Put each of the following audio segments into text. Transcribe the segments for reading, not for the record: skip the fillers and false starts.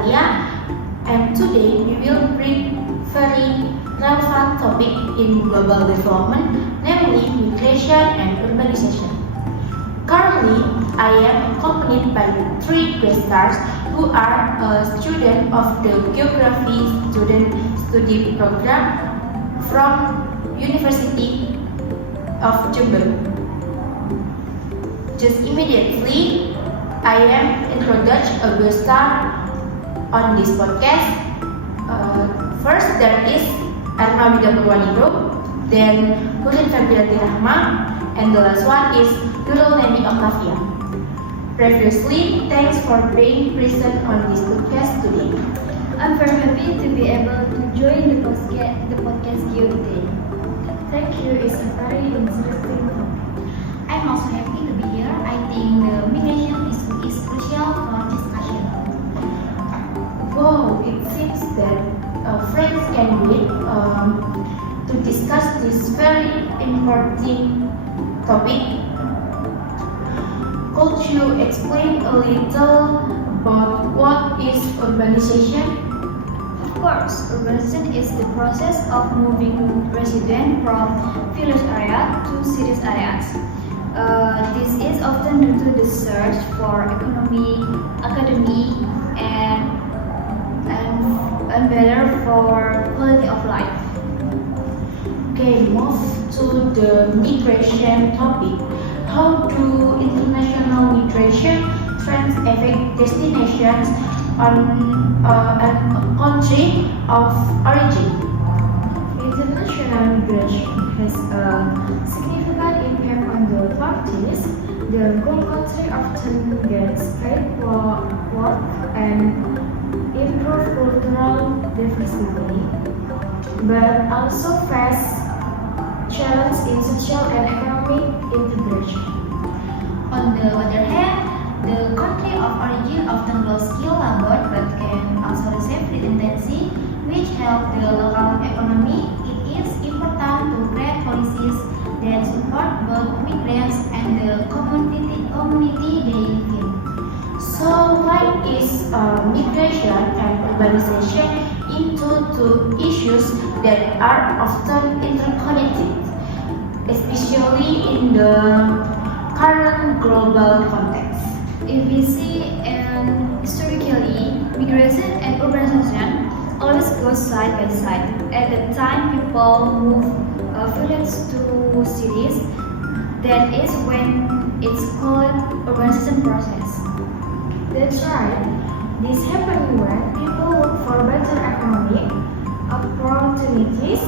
Natalia, and today we will bring very relevant topic in global development, namely migration and urbanization. Currently, I am accompanied by three guest stars who are a student of the Geography Student Study Program from University of Jember. Just immediately, I am introduced a guest star on this podcast. First, there is Erma Wida Purwaningrum, then Nurul Febriati Rahma, and the last one is Nurul Neni Octavia. Previously, thanks for being present on this podcast today. I'm very happy to be able to join the podcast here today. Thank you, it's a very interesting topic. I'm also happy to be here. I think the migration issue is crucial for discussion. Wow, it seems that friends can wait to discuss this very important topic. Could you explain a little about what is urbanization? Of course, urbanization is the process of moving residents from village area to cities areas. This is often due to the search for economy, academy, and better for quality of life. Okay, move to the migration topic. How do international migration trends affect destinations on a country of origin? International migration has a significant impact on the parties. The home country often gets paid for work and improve cultural diversity, but also face challenges in social and economic integration. On the other hand, the country of origin often lose skilled labor but can also receive redundancy, which help the local economy. It is important to create policies that support both migrants and the community they live in. So, why is migration and urbanization into two issues that are often interconnected, especially in the current global context? If we see historically, migration and urbanization always go side by side. At the time people move villages to cities, that is when it's called urbanization process. That's right. This happens when people look for better economic opportunities,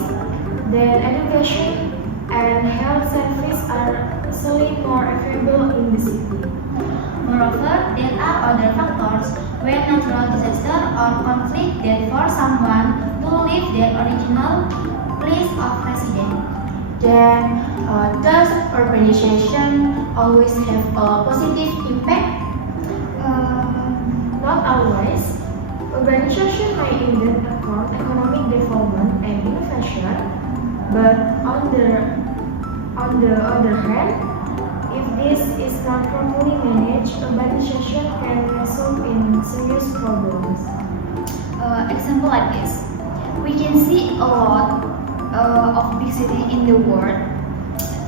then education and health services are usually more available in the city. Moreover, there are other factors when natural disaster or conflict that force someone to leave their original place of residence. Then, does urbanization always have a positive impact? Not always. Urbanization may indeed affect economic development and innovation, but on the other hand, if this is not properly managed, urbanization can result in serious problems. Example like this, we can see a lot of big cities in the world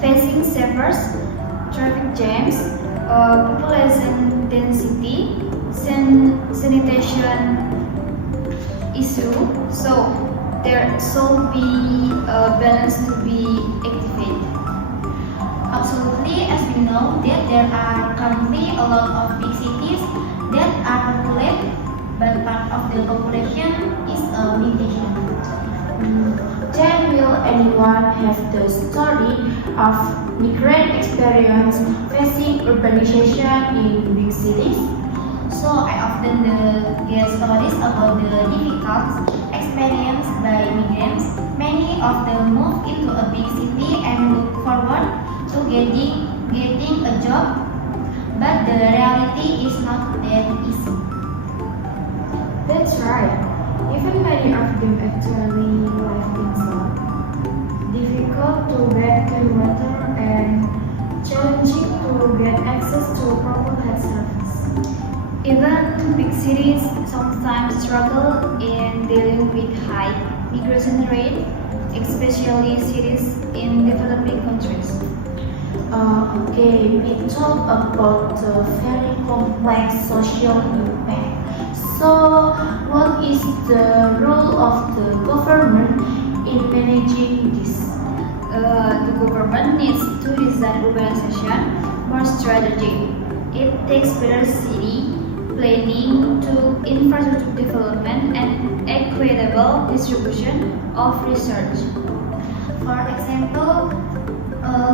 facing severe traffic jams, population density, sanitation issue. So there should be a balance to be activated. Absolutely, as we know that there are currently a lot of big cities that are populated, but part of the population is a migration. Then will anyone have the story of migrant experience facing urbanization in big cities? So I often get stories about the difficult experience by migrants. Many of them move into a big city and look forward to getting a job, but the reality is not that easy. That's right. Even many of them actually live in slum, difficult to get clean water and challenging to get access to proper health service. Even big cities sometimes struggle in dealing with high migration rate, especially cities in developing countries. Okay, we talk about the very complex social impact. So, what is the role of the government in managing this? The government needs to design urbanization more strategic. It takes better city planning to infrastructure development and equitable distribution of research. For example,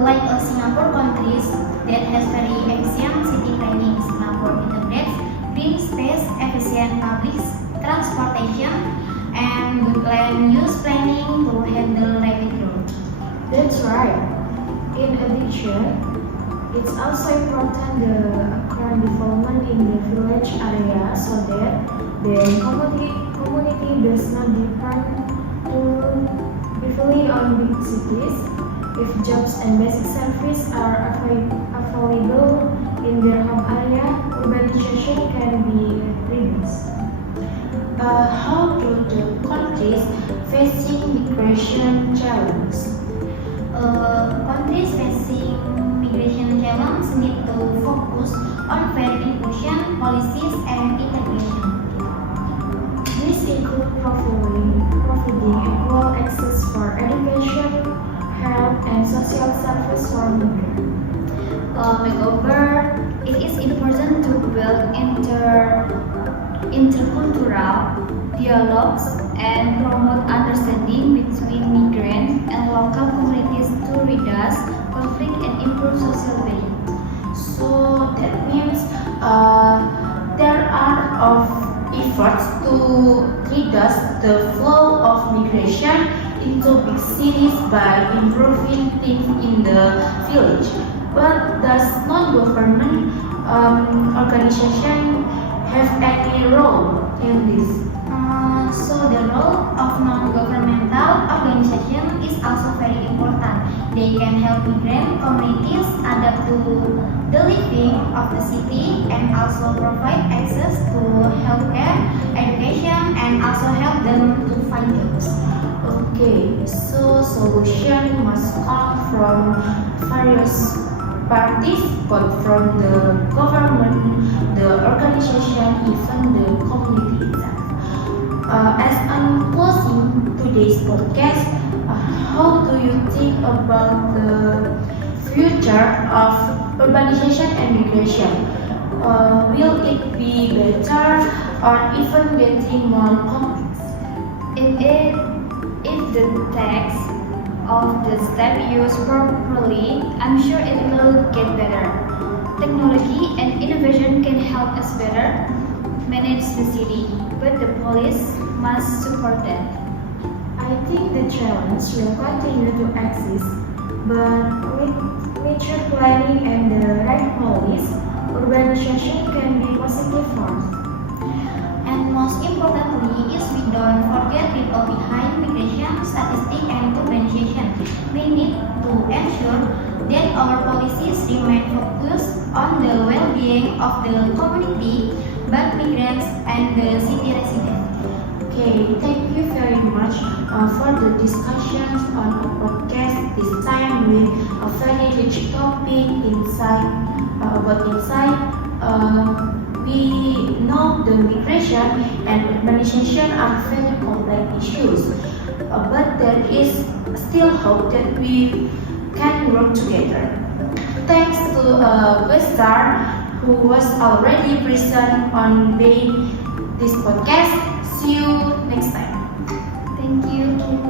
like Singapore countries that has very efficient city planning. Singapore integrates green space, efficient public transportation, and good land use planning to handle rapid growth. That's right. In addition, it's also important the current development in the village area so that the community does not depend too heavily on big cities. If jobs and basic services are available in their home area, urbanization can be reduced. How do the countries facing migration challenges? Countries facing migration challenge need to focus on fair inclusion policies and integration. These include providing equal access for education, health, and social service for migrants. Moreover, it is important to build intercultural dialogues and promote understanding between migrants and local communities to reduce conflict and improve social value. So that means there are of efforts to reduce the flow of migration into big cities by improving things in the village. But does non-government organization have any role in this? So the role of non-governmental organization is also very important. They can help migrant communities adapt to the living of the city and also provide access to healthcare, education, and also help them to find jobs. Okay, so solution must come from various parties, but from the government, the organization, even the community itself. As I'm closing today's podcast, how do you think about the future of urbanization and migration? Will it be better or even getting more complex? If the text of the step used properly, I'm sure it will get better. Technology and innovation can help us better manage the city, but the police must support that. I think the challenge will continue to exist, but with mature planning and the right policy, urbanization can be positive force. And most importantly is we don't forget people behind migration, statistics, and urbanization. We need to ensure that our policies remain focused on the well-being of the community, both migrants and the city residents. Okay, thank you very much for the discussions on a podcast this time with a very rich topic inside about inside. We know the migration and urbanization are very complex issues, but there is still hope that we can work together. Thanks to Westar who was already present on this podcast. See you next time. Thank you.